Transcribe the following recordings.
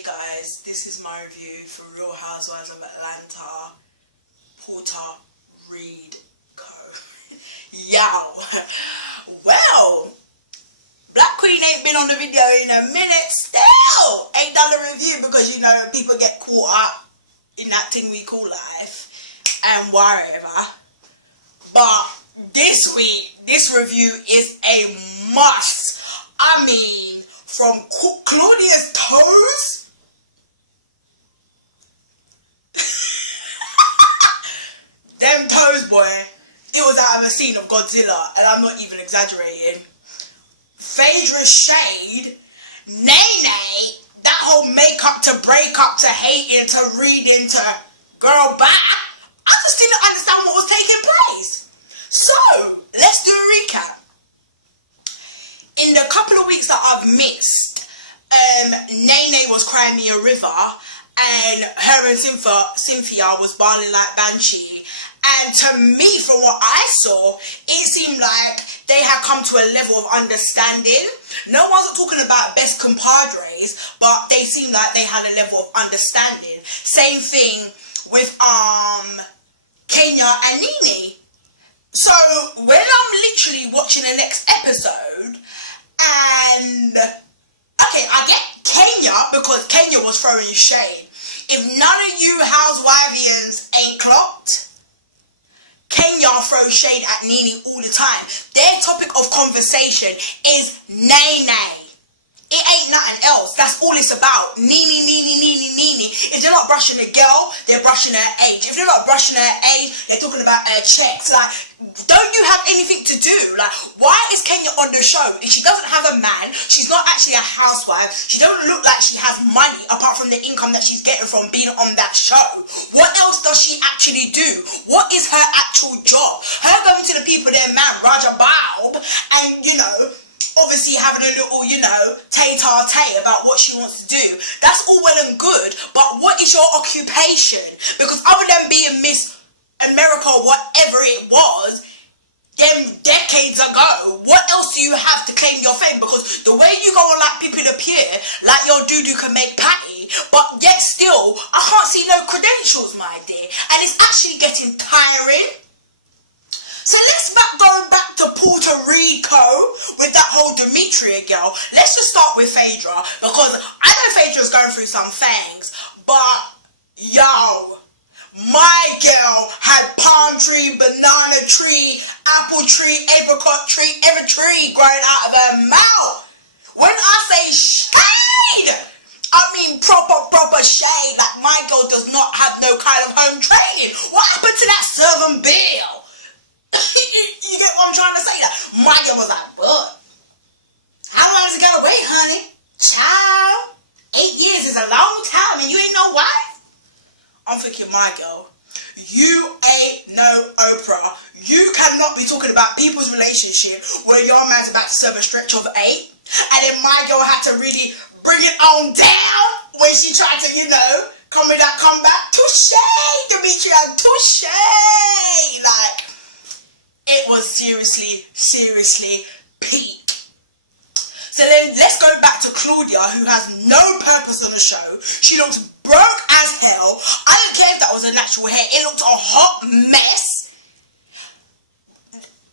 Hey guys, this is my review for Real Housewives of Atlanta, Puerto Rico. Yow. Well, Black Queen ain't been on the video in a minute still. Ain't done a review because, you know, people get caught up in that thing we call life and whatever. But this week, this review is a must. I mean, from Claudia's toes them toes, boy, it was out of a scene of Godzilla, and I'm not even exaggerating. Phaedra's shade, Nene, that whole makeup to break up to hating to reading to girl back, I just didn't understand what was taking place. So, let's do a recap. In the couple of weeks that I've missed, Nene was crying me a river, and her and Cynthia was bawling like Banshee. And to me, from what I saw, it seemed like they had come to a level of understanding. No one's talking about best compadres, but they seemed like they had a level of understanding. Same thing with Kenya and Nene. So when I'm literally watching the next episode, and okay, I get Kenya because Kenya was throwing shade. If none of you housewivians ain't clocked, Kenya throws shade at Nene all the time. Their topic of conversation is Nene. It ain't nothing else. That's all it's about. Nene. If they're not brushing the girl, they're brushing her age. If they're not brushing her age, they're talking about her checks. Like, don't you have anything to do? Like, why is Kenya on the show? If she doesn't have a man, she's not actually a housewife. She don't look like she has money apart from the income that she's getting from being on that show. What else does she actually do? What is her actual job? Her going to the people, their man, Raja Baub, and, you know, obviously having a little, you know, tay-tar-tay about what she wants to do. That's all well and good, but what is your occupation? Because other than being Miss America or whatever it was, them decades ago, what else do you have to claim your fame? Because the way you go on like Pippi the Peer, like your doo-doo can make patty, but yet still, I can't see no credentials, my dear. And it's actually getting tiring. So let's go back to Puerto Rico with that whole Demetria girl. Let's just start with Phaedra, because I know Phaedra's going through some things, but yo, my girl had palm tree, banana tree, apple tree, apricot tree, every tree growing out of her mouth. When I say shade, I mean proper shade. Like, my girl does not have no kind of home training. What happened to that servant bill? You get what I'm trying to say? That my girl was like, what? How long has it gotta wait, honey? Child, 8 years is a long time and you ain't no wife? I'm thinking, my girl, you ain't no Oprah. You cannot be talking about people's relationship where your man's about to serve a stretch of 8, and then my girl had to really bring it on down when she tried to, you know, come with that comeback. Touche, Demetria, touche. Like, it was seriously peak. So then let's go back to Claudia, who has no purpose on the show. She looks broke as hell. I don't care if that was her natural hair. It looked a hot mess.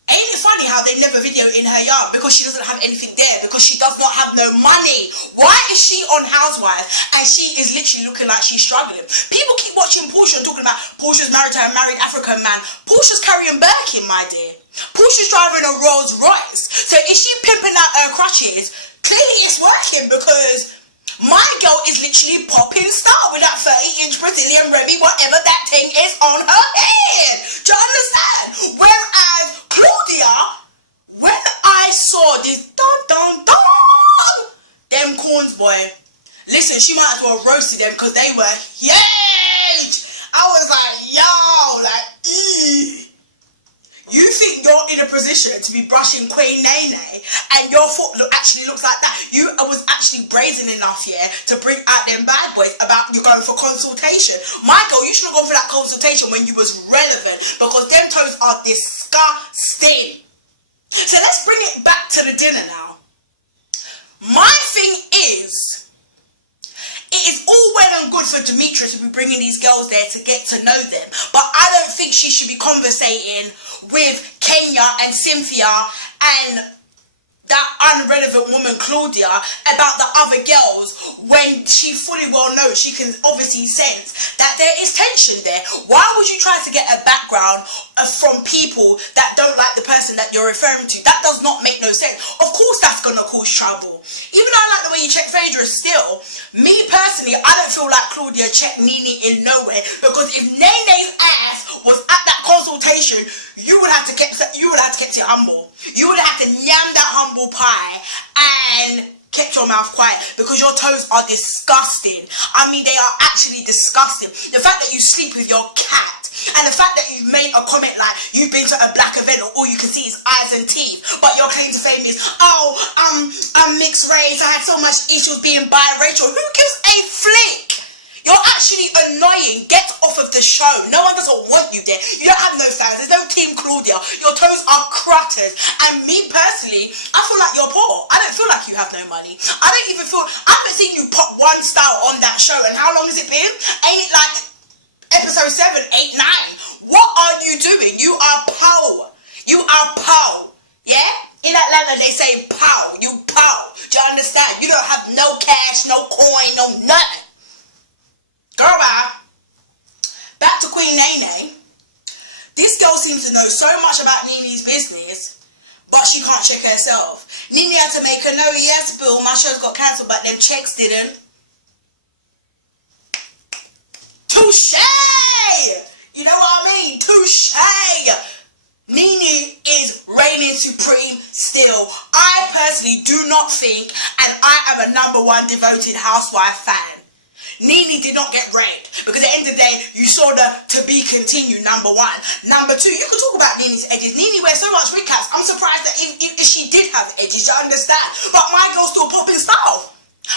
Ain't it funny how they never video in her yard? Because she doesn't have anything there. Because she does not have no money. Why is she on Housewives and she is literally looking like she's struggling? People keep watching Portia and talking about Portia's married to a married African man. Portia's carrying Birkin, my dear. Portia's driving a Rolls Royce. So is she pimping out her crutches? Clearly it's working, because my girl is literally popping star with that 30-inch Brazilian Remy, whatever that thing is, on her head. Do you understand? Whereas Claudia, when I saw this them corns, boy, listen, she might as well roasted them because they were huge. I was like, yo, like, eee. You think you're in a position to be brushing Queen Nene and your foot actually looks like that? You was actually brazen enough, yeah, to bring out them bad boys about you going for consultation. My girl, you should have gone for that consultation when you was relevant, because them toes are disgusting. So let's bring it back to the dinner now. My thing is, it is for Demetrius to be bringing these girls there to get to know them. But I don't think she should be conversating with Kenya and Cynthia and that unrelevant woman Claudia about the other girls when she fully well knows, she can obviously sense that there is tension there. Why would you try to get a background from people that don't like the person that you're referring to? That does not make no sense. Of course that's gonna cause trouble. Even though I like the way you check Phaedra, still, me personally, I don't feel like Claudia checked Nene in nowhere, because if Nene's ass was at that consultation, you would have to keep it humble. You would have to yam that humble pie and kept your mouth quiet, because your toes are disgusting. I mean, they are actually disgusting. The fact that you sleep with your cat, and the fact that you've made a comment like you've been to a black event and all you can see is eyes and teeth, but your claim to fame is, oh, I'm mixed race, I had so much issues being biracial. Who gives a flick? You're actually annoying. Get off of the show. No one doesn't want you there. You don't have no fans. There's no Team Claudia. Your toes are crutters. And me personally, I feel like you're poor. I don't feel like you have no money. I haven't seen you pop one style on that show. And how long has it been? Ain't it like episode 7, 8, 9? What are you doing? You are poor. You are poor. Yeah? In Atlanta, they say pow. You pow. Do you understand? You don't have no cash, no coin, no nothing. Girl, bye. Back to Queen Nene. This girl seems to know so much about Nene's business, but she can't check herself. Nene had to make her know, yes, Bill, my show's got cancelled, but them checks didn't. Touche! You know what I mean? Touche! Nene is reigning supreme still. I personally do not think, and I am a #1 devoted housewife fan, Nene did not get raped, because at the end of the day, you saw the to be continued, #1. #2, you could talk about Nene's edges. Nene wears so much recaps. I'm surprised that if she did have edges, you understand. But my girl's still popping style.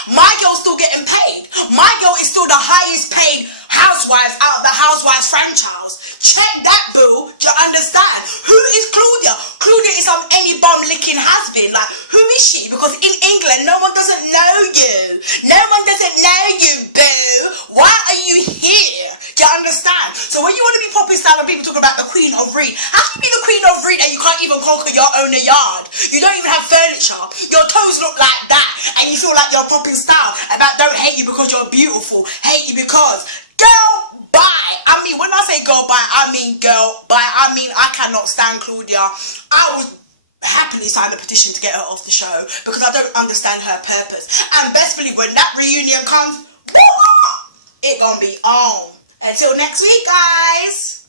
My girl's still getting paid. My girl is still the highest paid housewives out of the Housewives franchise. Check that, boo. Do you understand? Who is Claudia? Claudia is some any bum licking has-been. Like, who is she? Because in England, no one doesn't know you. No one doesn't know you, boo. Why are you here? Do you understand? So when you want to be popping style and people talk about the Queen of Reed, how can you be the Queen of Reed and you can't even conquer your own yard? You don't even have furniture. Your toes look like that, and you feel like you're popping style about don't hate you because you're beautiful. Hate you because, girl, bye. I mean, when I say girl bye, I mean girl bye. I mean, I cannot stand Claudia. I would happily sign a petition to get her off the show, because I don't understand her purpose. And best believe when that reunion comes, it gonna be on. Until next week, guys.